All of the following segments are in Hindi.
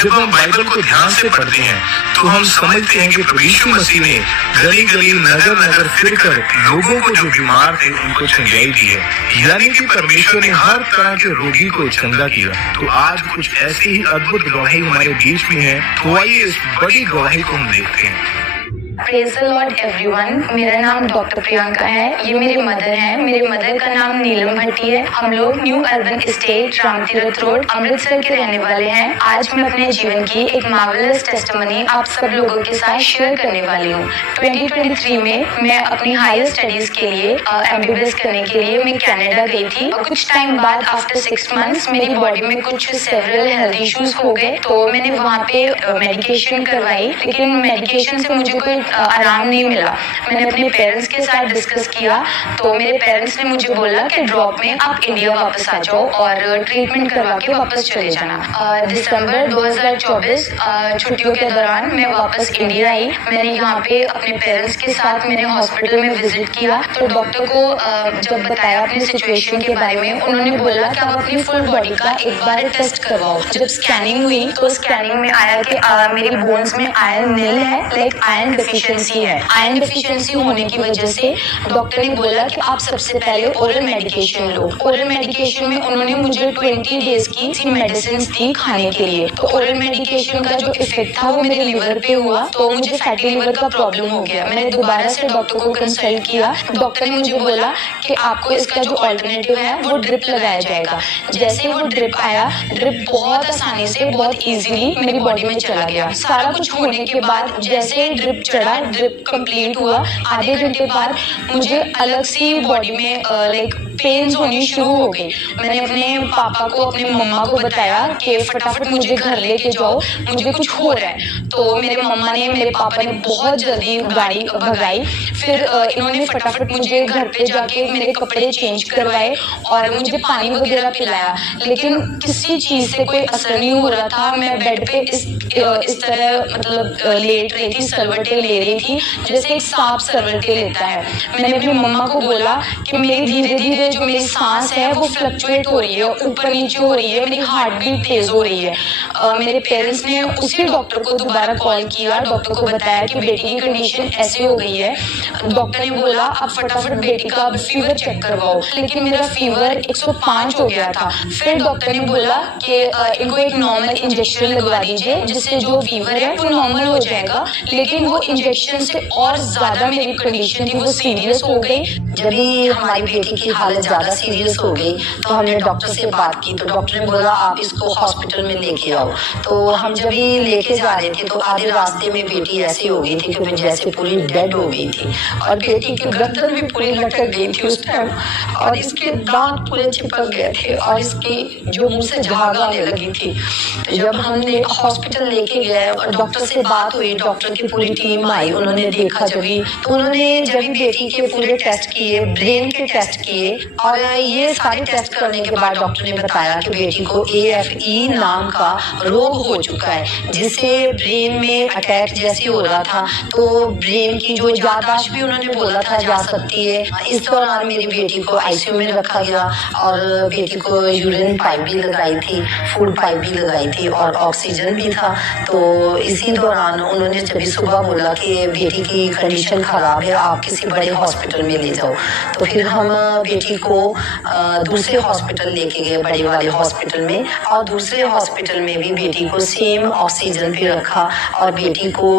जब हम बाइबल को ध्यान से पढ़ते हैं तो हम समझते हैं कि प्रभु यीशु मसीह ने गली गली नगर नगर फिरकर लोगों को जो बीमार थे उनको चंगाई दी है, यानी कि परमेश्वर ने हर तरह के रोगी को चंगा किया। तो आज कुछ ऐसी ही अद्भुत गवाही हमारे बीच में है, तो आइए इस बड़ी गवाही को हम देखते हैं। Praise the Lord everyone. मेरा नाम डॉक्टर प्रियंका है। ये मेरे मदर हैं। मेरे मदर का नाम नीलम भट्टी है। हम लोग new urban estate Ramtirath road Amritsar के रहने वाले हैं। आज मैं अपने जीवन की एक मार्वेलस टेस्टिमनी आप सब लोगों के साथ शेयर करने वाली हूँ। 2023 में मैं अपनी हायर स्टडीज के लिए MBBS करने के लिए मैं कनाडा गई थी। और कुछ टाइम बाद आफ्टर 6 मंथ्स मेरी बॉडी में कुछ सेवरल हेल्थ इश्यूज हो गए, तो मैंने वहाँ पे मेडिकेशन करवाई, लेकिन मेडिकेशन से मुझे कोई आराम नहीं मिला। मैंने अपने पेरेंट्स के साथ डिस्कस किया, तो मेरे पेरेंट्स ने मुझे बोला कि ड्रॉप में आप इंडिया वापस आ जाओ और ट्रीटमेंट करवा के वापस चले जाना। दिसंबर 2024 छुट्टियों के दौरान मैं वापस इंडिया आई। मैंने यहाँ पे अपने पेरेंट्स के साथ मैंने हॉस्पिटल में विजिट किया, तो डॉक्टर को जब बताया अपनी सिचुएशन के बारे में, उन्होंने बोला कि आप अपनी फुल बॉडी का एक बार टेस्ट करवाओ। जब स्कैनिंग हुई तो स्कैनिंग में आया कि मेरी बोन्स में आयरन नील है, लाइक आयरन डिफिशिएंसी है। आयरन डिफिशिएंसी होने की वजह से डॉक्टर ने बोला कि आप सबसे पहले ओरल मेडिकेशन लो। ओरल मेडिकेशन में उन्होंने मुझे 20 डेज की मेडिसिन दी खाने के लिए। तो ओरल मेडिकेशन का जो इफेक्ट था वो मेरे लिवर पे हुआ, तो मुझे फैटी लिवर का प्रॉब्लम हो गया। मैंने दोबारा से डॉक्टर को कंसल्ट किया। डॉक्टर ने मुझे बोला कि आपको इसका जो ऑल्टरनेटिव है वो ड्रिप लगाया जाएगा। जैसे वो ड्रिप आया, ड्रिप बहुत आसानी से बहुत इजीली मेरी बॉडी में चला गया। सारा कुछ होने के बाद जैसे ड्रिप चढ़ा, ड्रिप कंप्लीट हुआ, आधे घंटे बाद मुझे अलग सी बॉडी में लाइक पेन्स होनी शुरू हो गई। मैंने अपने पापा को, अपने मम्मा को बताया कि फटाफट मुझे घर लेके जाओ, मुझे कुछ हो रहा है। तो मेरे मम्मा ने, मेरे पापा ने बहुत जल्दी गाड़ी भगाई। फिर इन्होंने फटाफट मुझे घर पे जाके मेरे कपड़े चेंज करवाए और मुझे पानी वगैरह पिलाया, लेकिन किसी चीज से कोई असर नहीं हो रहा था। मैं बेड पे इस तरह मतलब लेट रही थी, सरवटे ले रही थी जैसे एक सांप सरवटे लेता है। मैंने अपनी मम्मा को बोला कि मेरी धीरे धीरे जो मेरी सांस है वो फ्लक्चुएट हो रही है, ऊपर नीचे हो रही है, मेरी हार्ट बीट तेज हो रही है। मेरे पेरेंट्स ने उसी डॉक्टर को दोबारा कॉल किया, डॉक्टर को बताया कि बेटी की कंडीशन ऐसी हो गई है। डॉक्टर ने बोला आप फटाफट बेटी का फीवर चेक करवाओ, लेकिन मेरा फीवर 105 हो गया था। फिर डॉक्टर ने बोला कि इनको एक नॉर्मल इंजेक्शन लगवा दीजिए, जिससे जो फीवर है वो नॉर्मल हो जाएगा। लेकिन वो इंजेक्शन से और ज्यादा मेरी कंडीशन थी वो सीरियस हो गई। जब भी हमारी बेटी की हालत ज्यादा सीरियस हो गई तो हमने डॉक्टर से बात की, तो डॉक्टर ने बोला आप इसको हॉस्पिटल में लेके आओ। तो हम जब भी लेके जा रहे थे तो आधे रास्ते में बेटी ऐसी हो गई थी कि जैसे पूरी डेड हो गई थी, और बेटी की गर्दन भी पूरी लटक गई थी उस टाइम, और इसके दांत पूरे चिपक गए थे और इसकी जो मुंह से झाग आने लगी थी। तो जब हमने हॉस्पिटल लेके गए और डॉक्टर से बात हुई, डॉक्टर की पूरी टीम आई, उन्होंने देखा जब उन्होंने बेटी के पूरे टेस्ट किए, ब्रेन के टेस्ट किए, और ये सारे टेस्ट करने के बाद डॉक्टर ने बताया कि बेटी को AFE नाम का रोग हो चुका है, जिससे ब्रेन में अटैक जैसे हो रहा था। तो ब्रेन की जो याददाश्त भी उन्होंने बोला था जा सकती है। इस दौरान मेरी बेटी को ICU में रखा गया और बेटी को यूरिन पाइप भी लगाई थी, फूड पाइप भी लगाई थी और ऑक्सीजन भी था। तो इसी दौरान उन्होंने जब सुबह बोला कि बेटी की कंडीशन खराब है, आप किसी बड़े हॉस्पिटल में ले जाओ। तो फिर हम बेटी को दूसरे हॉस्पिटल लेके गए, बड़े वाले हॉस्पिटल में, और दूसरे हॉस्पिटल में भी बेटी को सेम ऑक्सीजन भी रखा और बेटी को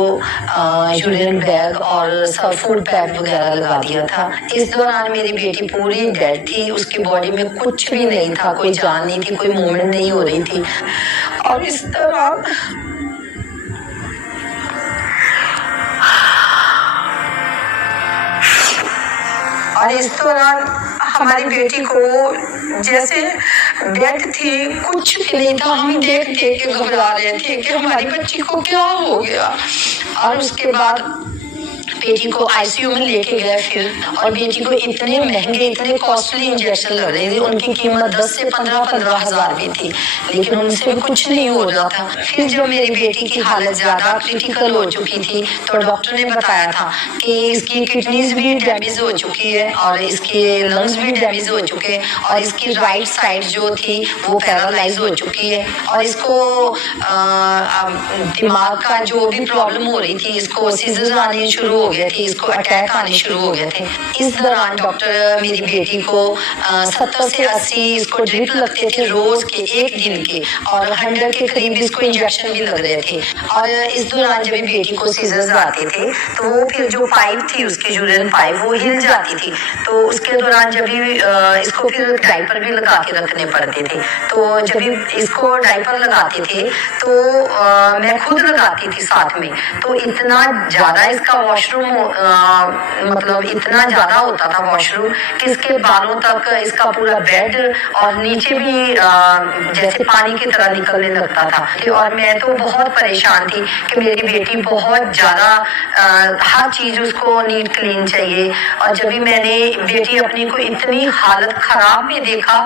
यूरिन बैग और सब फूड पैक वगैरह लगा दिया था। इस दौरान मेरी बेटी पूरी डेड थी, उसकी बॉडी में कुछ भी नहीं था, कोई जान नहीं थी, कोई मूवमेंट नहीं हो रही थी। और इस दौरान हमारी बेटी को जैसे डेथ थी, कुछ भी नहीं था। हम देख देख के घबरा रहे थे कि हमारी बच्ची को क्या हो गया। और उसके बाद बेटी को आईसीयू में लेके गए फिर, और बेटी को इतने महंगे इतने कॉस्टली इंजेक्शन लग रहे थे, उनकी कीमत 10 से 15 हज़ार भी थी, लेकिन उनसे भी कुछ नहीं हो रहा था। फिर जब मेरी बेटी की हालत ज़्यादा क्रिटिकल हो चुकी थी तो डॉक्टर ने बताया था कि इसकी किडनीज भी डैमेज हो चुकी है और इसके लंग्स भी डैमेज हो चुके हैं और इसकी राइट साइड जो थी वो पैरालाइज हो चुकी है और इसको दिमाग का जो भी प्रॉब्लम हो रही थी, इसको सीजर्स आने शुरू हो गए थे, इसको अटैक आने शुरू हो गए थे। इस दौरान डॉक्टर मेरी बेटी को 70 से 80 इसको ड्रिप लगते थे रोज के, एक दिन के, और 100 के करीब इसको इंजेक्शन भी लग रहे थे। और इस दौरान जब बेटी को सीजर्स आते थे तो वो फिर जो पाइप थी उसकी यूरिन पाइप वो हिल जाती थी, तो उसके दौरान जब भी इसको फिर डायपर भी लगा के रखने पड़ते थे। तो जब भी इसको डायपर लगाते थे तो मैं खुद लगाती थी साथ में, तो इतना ज्यादा इसका वॉशरूम मतलब इतना ज्यादा होता था वॉशरूम कि इसके बालों तक इसका पूरा बेड और नीचे भी जैसे पानी की तरह निकलने लगता था। और मैं तो बहुत परेशान थी कि मेरी बेटी बहुत ज्यादा हर चीज उसको नीट क्लीन चाहिए। और जब भी मैंने बेटी अपनी को इतनी हालत खराब में देखा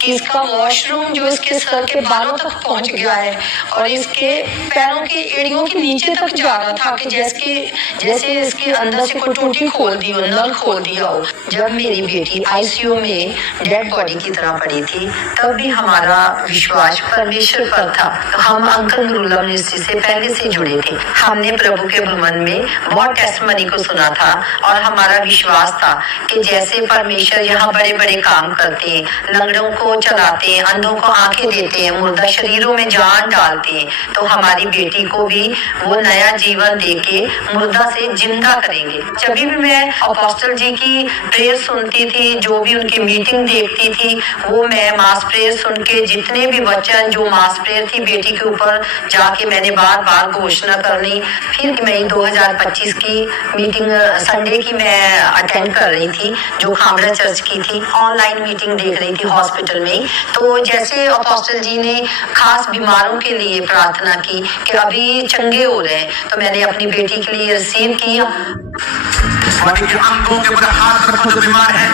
कि इसका वॉशरूम जो इसके सर के बालों तक पहुंच गया है और इसके पैरों की एड़ियों के नीचे तक जा रहा था कि जैसे इसके अंदर से कोई टूटी खोल दी हो, नल खोल दिया हो। जब मेरी बेटी आईसीयू में डेड बॉडी की तरह पड़ी थी तब भी हमारा विश्वास परमेश्वर पर था। हम अंकल नूरुल्लाह मिनिस्ट्री से पहले से जुड़े थे, हमने प्रभु के भवन में बहुत टेस्टमनी को सुना था और हमारा विश्वास था कि जैसे परमेश्वर यहाँ बड़े बड़े काम करते हैं, लंगड़ों को चलाते हैं, अंधों को आंखें देते हैं, मुर्दा शरीरों में जान डालते हैं, तो हमारी बेटी को भी वो नया जीवन देके मुर्दा से जिंदा करेंगे। जब भी मैं अपोस्टल जी की प्रेयर सुनती थी, जो भी उनकी मीटिंग देखती थी, वो मैं मास प्रेयर सुन के जितने भी वचन जो मास प्रेयर थी बेटी के ऊपर जाके मैंने बार बार घोषणा करनी। फिर मैं 2025 की मीटिंग संडे की मैं अटेंड कर रही थी जो खामड़ा चर्च की थी, ऑनलाइन मीटिंग देख रही थी हॉस्पिटल में। तो जैसे अपोस्टल जी ने खास बीमारों के लिए प्रार्थना की कि अभी चंगे हो रहे हैं, तो मैंने अपनी बेटी के लिए रिसीव किया। अंगों के ऊपर हाथ रखो जो बीमार है,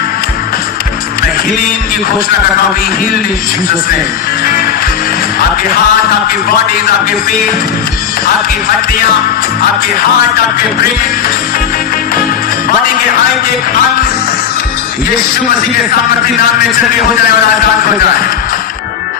मैं हीलिंग की घोषणा करता हूँ, हील्ड इन जीसस नेम। आपके हाथ, आपकी बॉडीज, आपके पेट, आपकी हड्डियां, आपके हार्ट, आपके ब्रेन, बॉडी के हर एक अंग यीशु मसीह के सामर्थी नाम में चंगे हो जाए और आजाद हो जाए।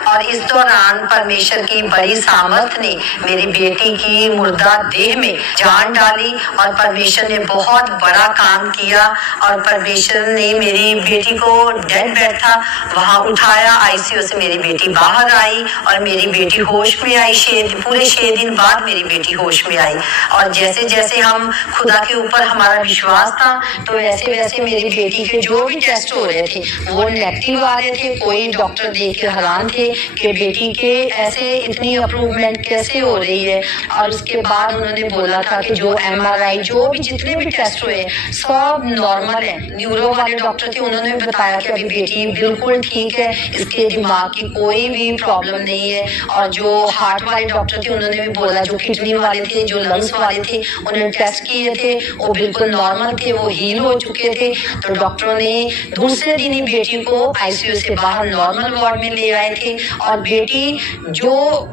और इस दौरान परमेश्वर की बड़ी सामर्थ ने मेरी बेटी की मुर्दा देह में जान डाली और परमेश्वर ने बहुत बड़ा काम किया। और परमेश्वर ने मेरी बेटी को डेड बेड था वहां उठाया, आईसीयू से मेरी बेटी बाहर आई और मेरी बेटी होश में आई। पूरे 6 दिन बाद मेरी बेटी होश में आई। और जैसे जैसे हम खुदा के ऊपर हमारा विश्वास था तो वैसे वैसे मेरी बेटी के जो भी टेस्ट हो रहे थे वो नेगेटिव आ रहे थे। कोई डॉक्टर देख के हैरान थे कि बेटी के ऐसे इतनी अप्रूवमेंट कैसे हो रही है। और उसके बाद उन्होंने बोला था कि जो MRI जो भी जितने भी टेस्ट हुए सब नॉर्मल है। न्यूरो वाले डॉक्टर थे, उन्होंने बताया कि अभी बेटी बिल्कुल ठीक है, इसके दिमाग की कोई भी प्रॉब्लम नहीं है। और जो हार्ट वाले डॉक्टर थे उन्होंने भी बोला, जो किडनी वाले थे, जो लंग्स वाले थे, उन्होंने टेस्ट किए थे वो बिल्कुल नॉर्मल थे, वो हील हो चुके थे। तो डॉक्टरों ने दूसरे दिन ही बेटी को आईसीयू से बाहर नॉर्मल वार्ड में ले आए थे। और बेटी जो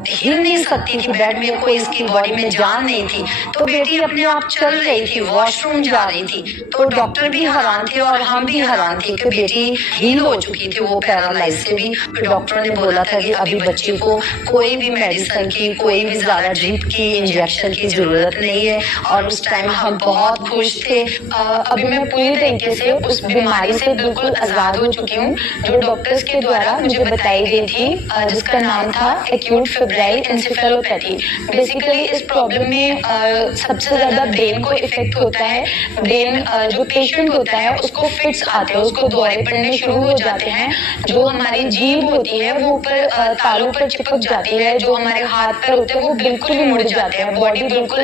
हिल नहीं सकती थी बेड में, कोई इसकी बॉडी में जान नहीं थी, तो बेटी अपने आप चल रही थी, वॉशरूम जा रही थी। तो डॉक्टर भी हैरान थे और हम भी हैरान थे कि बेटी हील हो चुकी थी वो पैरालाइज से भी। तो डॉक्टर ने बोला था कि अभी बच्चे को कोई भी मेडिसिन की, कोई भी ज्यादा ड्रिप की, इंजेक्शन की जरूरत नहीं है। और उस टाइम हम बहुत खुश थे। अभी मैं पूरी तरीके से उस बीमारी से बिल्कुल आजाद हो चुकी हूँ जो डॉक्टर्स के द्वारा मुझे बताई गई थी, जिसका नाम था एक्यूट फेब्राइल एंसेफेलोपैथी। बेसिकली इस प्रॉब्लम में सबसे ज्यादा ब्रेन को इफेक्ट होता है। ब्रेन जो पेशेंट होता है उसको फिट्स आते हैं, उसको दौरे पड़ने शुरू हो जाते हैं। जो हमारी जीभ होती है वो ऊपर तालू पर चिपक जाती है। जो हमारे हाथ पैर होते हैं वो बिल्कुल ही मुड़ जाते हैं। बॉडी बिल्कुल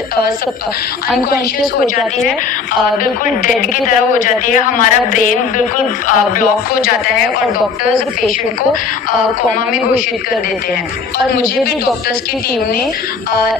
अनकॉन्शियस हो जाती है, बिल्कुल डेड की तरह हो जाती है। हमारा ब्रेन बिल्कुल ब्लॉक हो जाता है और डॉक्टर्स पेशेंट को कोमा में घोषित कर देते हैं। और मुझे भी डॉक्टर्स की टीम ने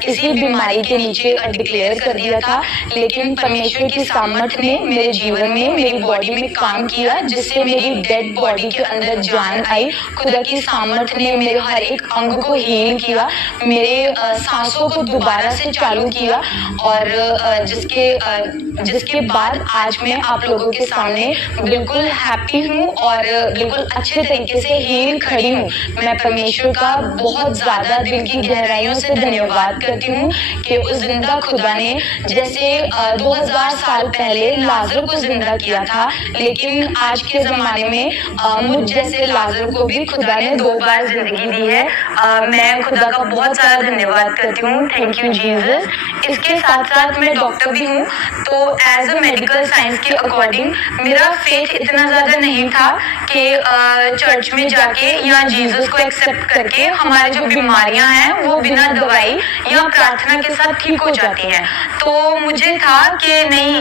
इसी बीमारी के नीचे डिक्लेयर कर दिया था, लेकिन परमेश्वर की सामर्थ ने मेरे जीवन में, मेरी बॉडी में काम किया, जिससे मेरी डेड बॉडी के अंदर जान आई। खुदा की सामर्थ ने मेरे हर एक अंग को हील किया, मेरे सांसों को दोबारा से चालू किया, और जिसके बाद आज मैं आप लोगों के सामने बिल्कुल हैप्पी हूँ और बिल्कुल अच्छे तरीके से हील खड़ी हूँ। मैं परमेश्वर का बहुत ज्यादा दिल की गहराइयों से धन्यवाद करती हूँ कि उस जिंदा खुदा ने जैसे 2000 साल पहले लाजर को जिंदा किया था, लेकिन आज के जमाने में मुझ जैसे लाजर को भी खुदा ने 2 बार जिंदगी दी है। मैं खुदा का बहुत सारा धन्यवाद करती हूँ। Thank you Jesus. इसके साथ साथ मैं डॉक्टर भी हूँ, तो एज अ मेडिकल साइंस के अकॉर्डिंग मेरा फेथ इतना ज्यादा नहीं था कि चर्च में जाके या जीसस को एक्सेप्ट करके हमारी जो बीमारियां हैं वो बिना दवाई या प्रार्थना के साथ ठीक हो जाती हैं। तो मुझे था कि नहीं,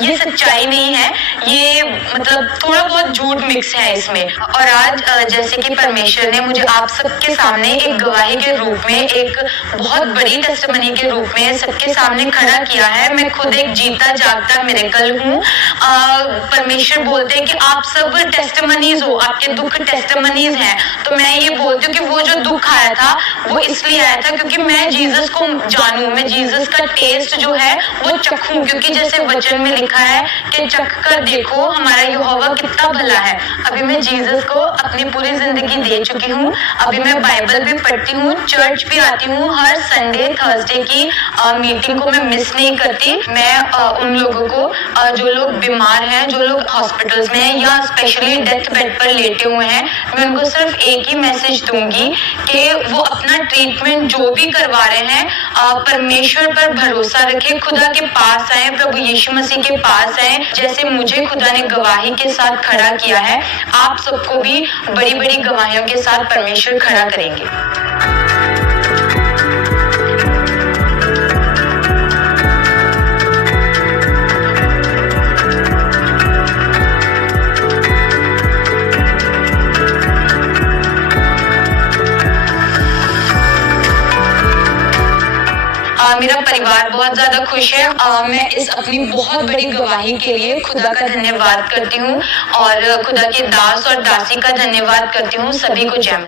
ये सच्चाई नहीं है, ये मतलब थोड़ा बहुत झूठ मिक्स है इसमें। और आज जैसे कि परमेश्वर ने मुझे आप सबके सामने एक गवाही के रूप में, एक बहुत बड़ी टेस्टिमनी के रूप में सबके सामने खड़ा किया है। मैं खुद एक जीता जागता मिरेकल हूँ। परमेश्वर बोलते हैं कि आप सब टेस्टिमनीज हो, आपके दुख टेस्टिमनीज हैं। तो मैं ये बोलती हूँ कि वो जो दुख आया था वो इसलिए आया था क्योंकि मैं जीसस को जानूं, मैं जीसस का टेस्ट जो है वो चखूं, क्योंकि जैसे वचन में लिखा है कि चख कर देखो हमारा यहोवा कितना भला है। अभी मैं जीसस को अपनी पूरी जिंदगी दे चुकी हूँ। अभी मैं बाइबल भी पढ़ती हूँ, चर्च भी आती हूँ, हर संडे थर्सडे की मीटिंग को मैं मिस नहीं करती। मैं उन लोगों को जो लोग बीमार हैं, जो लोग हॉस्पिटल्स में या स्पेशली डेथ बेड पर लेटे हुए हैं, मैं उनको सिर्फ एक ही मैसेज दूंगी कि वो अपना ट्रीटमेंट जो भी करवा रहे हैं परमेश्वर पर भरोसा रखें, खुदा के पास आए, प्रभु यीशु मसीह के पास आए। जैसे मुझे खुदा ने गवाही के साथ खड़ा किया है, आप सबको भी बड़ी बड़ी गवाहियों के साथ परमेश्वर खड़ा करेंगे। मेरा परिवार बहुत ज्यादा खुश है। मैं इस अपनी बहुत बड़ी गवाही के लिए खुदा का धन्यवाद करती हूँ और खुदा के दास और दासी का धन्यवाद करती हूँ। सभी को जय।